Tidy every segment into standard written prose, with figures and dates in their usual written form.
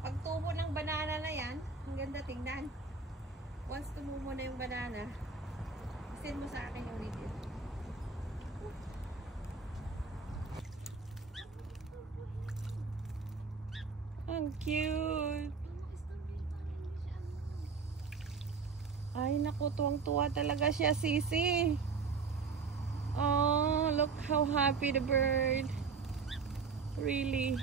Pag tubo ng banana na yan, ang ganda tingnan. Once tumubo na yung banana, send mo sa akin yung video. Ang cute! Ay, naku, tuwang-tuwa talaga siya, Sisi. Oh, look how happy the bird. Really.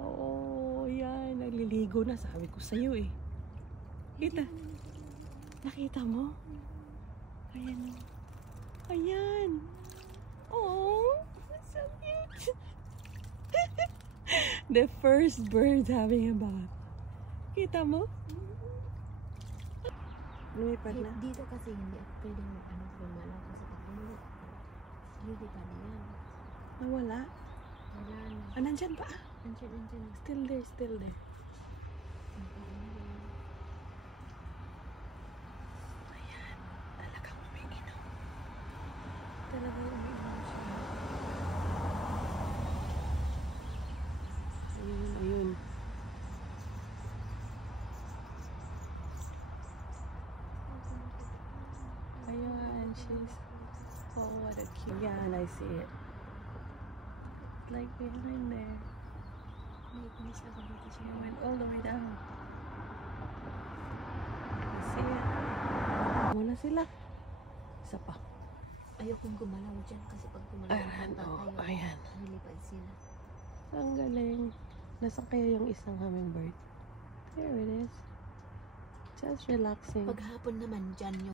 Oo, yan. Nagliligo na. Sabi ko sa'yo eh. Kita. Nakita mo? Ayan. Ayan. Oh, so cute. The first bird having a bath. Kita mo? Lumipad na. Dito kasi hindi ako pwede gumalaw kasi pag bumalik hindi pa na yan. Nawala? Wala na. Ah, nandyan pa. Andiyan. Still there, still there. Ayan. Talagang umiinom. Talagang umiinom siya. Ayun. Ayan, she's... Oh, what a cute... Yan, I see it. It's like behind there. She went all the way down. I see it. Muna sila. Isa pa. Ayokong gumalaw dyan kasi pag gumalaw Ayan, oh, ayan. nilipad sila. Ang galing. Nasaan kaya yung isang hummingbird? There it is. Just relaxing. Pag hapon naman dyan yung